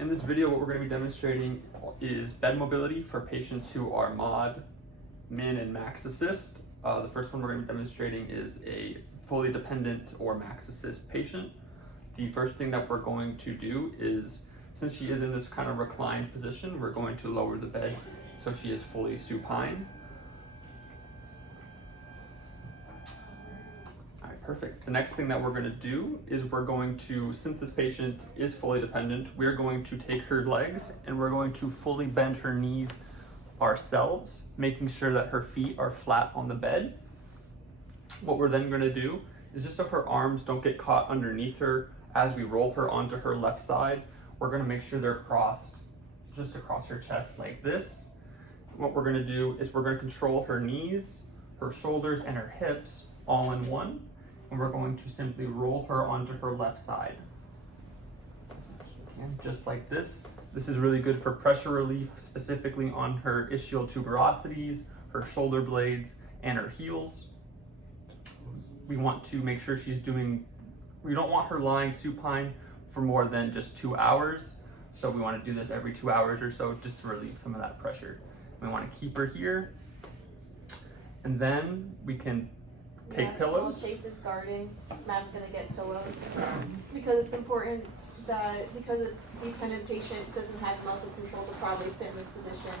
In this video, what we're going to be demonstrating is bed mobility for patients who are MOD, min, and max assist. The first one we're going to be demonstrating is a fully dependent or max assist patient. The first thing that we're going to do is, since she is in this kind of reclined position, we're going to lower the bed so she is fully supine. Perfect. The next thing that we're going to do is we're going to, since this patient is fully dependent, we're going to take her legs and we're going to fully bend her knees ourselves, making sure that her feet are flat on the bed. What we're then going to do is, just so her arms don't get caught underneath her as we roll her onto her left side, we're going to make sure they're crossed just across her chest like this. What we're going to do is we're going to control her knees, her shoulders, and her hips all in one. And we're going to simply roll her onto her left side. Just like this. This is really good for pressure relief, specifically on her ischial tuberosities, her shoulder blades, and her heels. We want to make sure we don't want her lying supine for more than just 2 hours. So we want to do this every 2 hours or so, just to relieve some of that pressure. We want to keep her here. And then we can take pillows. While Chase is guarding, Matt's gonna get pillows because it's important that, because a dependent patient doesn't have muscle control to probably sit in this position,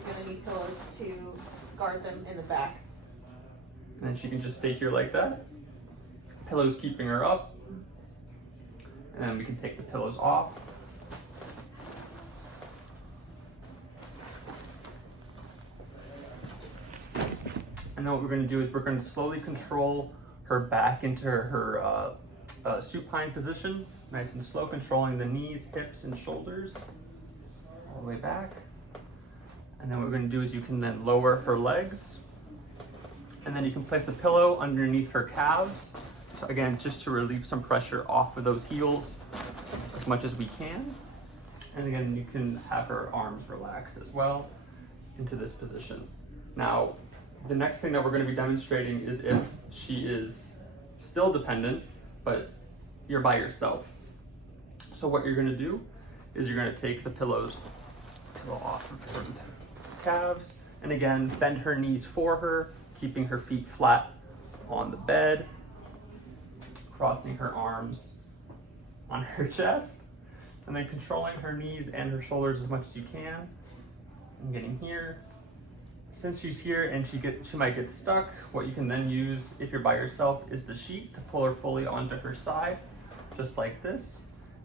you're gonna need pillows to guard them in the back. And then she can just stay here like that. Pillows keeping her up. And then we can take the pillows off. And then what we're going to do is we're going to slowly control her back into her supine position, nice and slow, controlling the knees, hips, and shoulders all the way back. And then what we're going to do is you can then lower her legs, and then you can place a pillow underneath her calves. So again, just to relieve some pressure off of those heels as much as we can. And again, you can have her arms relax as well into this position. Now, the next thing that we're going to be demonstrating is if she is still dependent, but you're by yourself. So what you're going to do is you're going to take the pillow off of her calves, and again, bend her knees for her, keeping her feet flat on the bed, crossing her arms on her chest, and then controlling her knees and her shoulders as much as you can, and getting here. Since she's here and she might get stuck, what you can then use if you're by yourself is the sheet to pull her fully onto her side, just like this.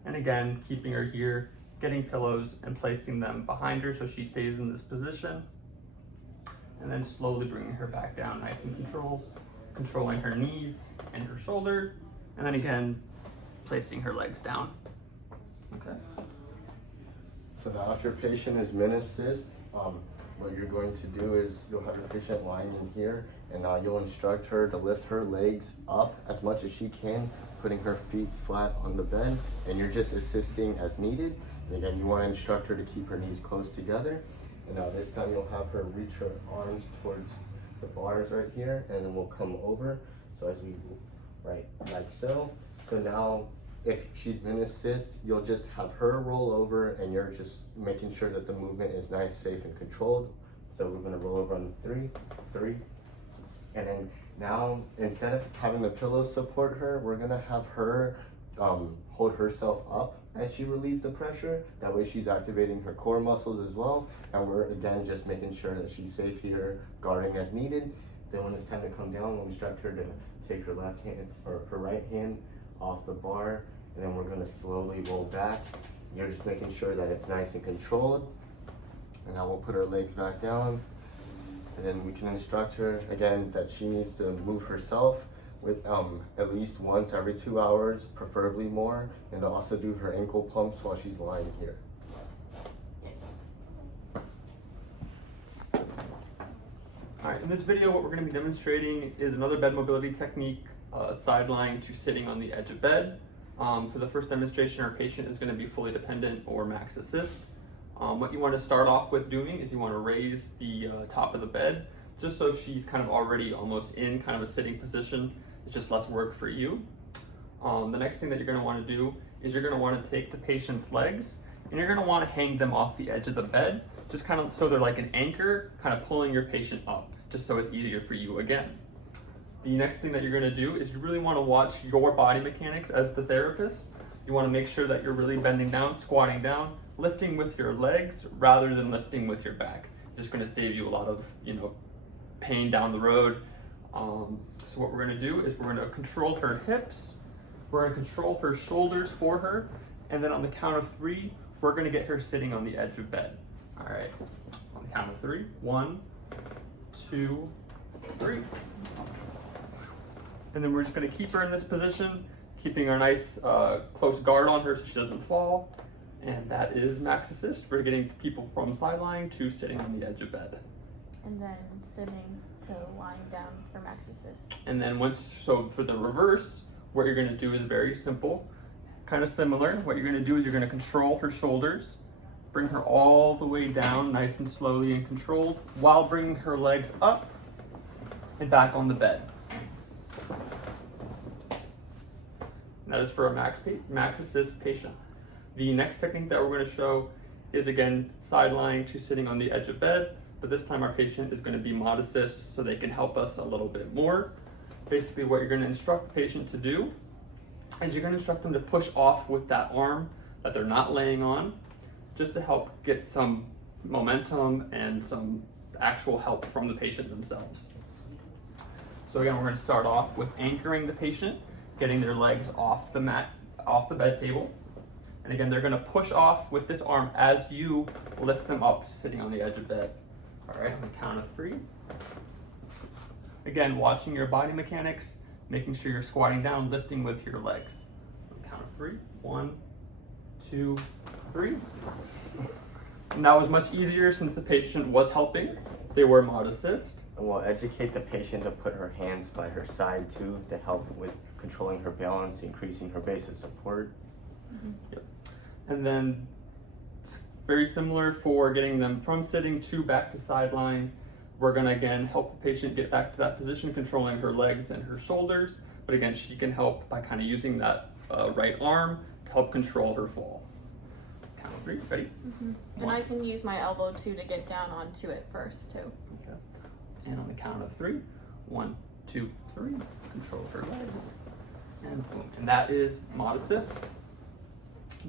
And again, keeping her here, getting pillows and placing them behind her so she stays in this position. And then slowly bringing her back down nice and controlling her knees and her shoulder. And then again, placing her legs down. Okay. So now if your patient is min assist, what you're going to do is you'll have your patient lying in here, and you'll instruct her to lift her legs up as much as she can, putting her feet flat on the bed, and you're just assisting as needed. And again, you want to instruct her to keep her knees close together. And now this time you'll have her reach her arms towards the bars right here, and then we'll come over. So as we, right, like so. So now, if she's min assist, you'll just have her roll over, and you're just making sure that the movement is nice, safe, and controlled. So we're gonna roll over on 3, 3. And then now, instead of having the pillow support her, we're gonna have her hold herself up as she relieves the pressure. That way she's activating her core muscles as well. And we're again just making sure that she's safe here, guarding as needed. Then when it's time to come down, we'll instruct her to take her left hand or her right hand off the bar, and then we're going to slowly roll back. You're just making sure that it's nice and controlled. And now we'll put her legs back down, and then we can instruct her again that she needs to move herself with at least once every 2 hours, preferably more, and also do her ankle pumps while she's lying here. All right, in this video, what we're going to be demonstrating is another bed mobility technique, side lying to sitting on the edge of bed. For the first demonstration, our patient is going to be fully dependent or max assist. What you want to start off with doing is you want to raise the top of the bed, just so she's kind of already almost in kind of a sitting position. It's just less work for you. The next thing that you're going to want to do is you're going to want to take the patient's legs and you're gonna wanna hang them off the edge of the bed, just kind of so they're like an anchor, kind of pulling your patient up, just so it's easier for you again. The next thing that you're gonna do is you really wanna watch your body mechanics as the therapist. You wanna make sure that you're really bending down, squatting down, lifting with your legs rather than lifting with your back. It's just gonna save you a lot of, pain down the road. So what we're gonna do is we're gonna control her hips, we're gonna control her shoulders for her, and then on the count of 3, we're gonna get her sitting on the edge of bed. All right, on the count of 3, 1, 2, 3. And then we're just gonna keep her in this position, keeping our nice close guard on her so she doesn't fall. And that is max assist for getting people from sideline to sitting on the edge of bed. And then sitting to lying down for max assist. And then so for the reverse, what you're gonna do is very simple, kind of similar. What you're gonna do is you're gonna control her shoulders, bring her all the way down nice and slowly and controlled, while bringing her legs up and back on the bed. And that is for a max assist patient. The next technique that we're gonna show is again, side lying to sitting on the edge of bed, but this time our patient is gonna be mod assist so they can help us a little bit more. Basically what you're gonna instruct the patient to do is you're gonna instruct them to push off with that arm that they're not laying on, just to help get some momentum and some actual help from the patient themselves. So again, we're gonna start off with anchoring the patient, getting their legs off the mat, off the bed table. And again, they're gonna push off with this arm as you lift them up, sitting on the edge of bed. All right, on the count of 3. Again, watching your body mechanics, making sure you're squatting down, lifting with your legs. On the count of 3, 1, 2, 3. And that was much easier since the patient was helping. They were mod assist. And we'll educate the patient to put her hands by her side too, to help with controlling her balance, increasing her base of support. Yep. And then it's very similar for getting them from sitting to back to sideline. We're gonna again help the patient get back to that position, controlling her legs and her shoulders. But again, she can help by kind of using that right arm to help control her fall. Count of 3, ready? And I can use my elbow too to get down onto it first too. Okay. And on the count of 3, 1, 2, 3, control her legs. And boom. And that is mod assist.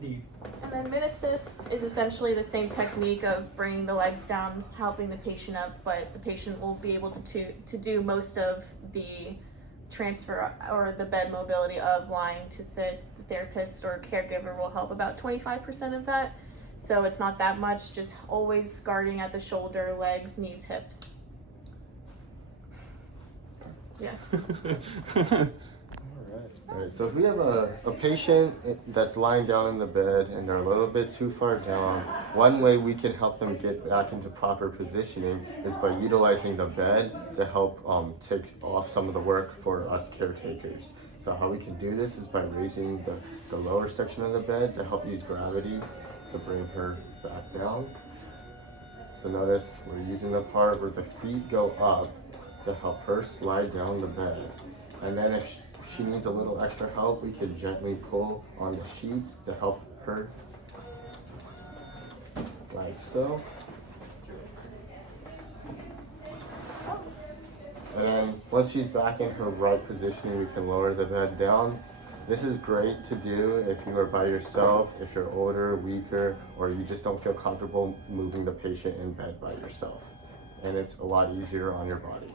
And then mid assist is essentially the same technique of bringing the legs down, helping the patient up, but the patient will be able to do most of the transfer or the bed mobility of lying to sit. The therapist or caregiver will help about 25% of that. So it's not that much, just always guarding at the shoulder, legs, knees, hips. Yeah. Alright, so if we have a patient that's lying down in the bed and they're a little bit too far down, one way we can help them get back into proper positioning is by utilizing the bed to help take off some of the work for us caretakers. So how we can do this is by raising the lower section of the bed to help use gravity to bring her back down. So notice we're using the part where the feet go up to help her slide down the bed. And then if she needs a little extra help, we can gently pull on the sheets to help her, like so. And then once she's back in her right position, we can lower the bed down. This is great to do if you are by yourself, if you're older, weaker, or you just don't feel comfortable moving the patient in bed by yourself. And it's a lot easier on your body.